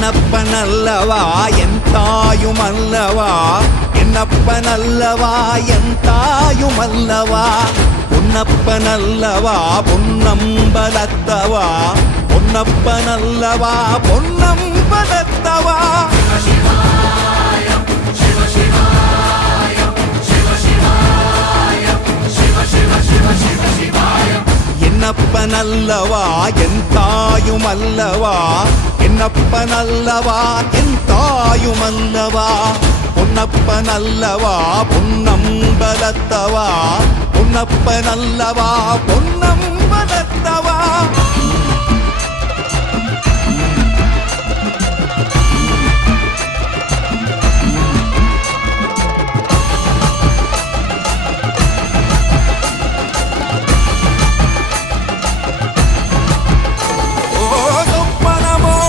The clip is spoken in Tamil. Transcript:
என்னப்பனல்லவா என் தாயுமல்லவா என்னப்பனல்லவா என் தாயுமல்லவா பொன்னப்பனல்லவா பொன்னம்பலத்தவா பொன்னப்பனல்லவா பொன்னம்பலத்தவா என்னப்பனல்லவா என் தாயுமல்லவா என்னப்பனல்லவா என் தாயுமல்லவா பொன்னப்பனல்லவா பொன்னம்பலத்தவா பொன்னப்பனல்லவா பொன்னம்பலத்தவா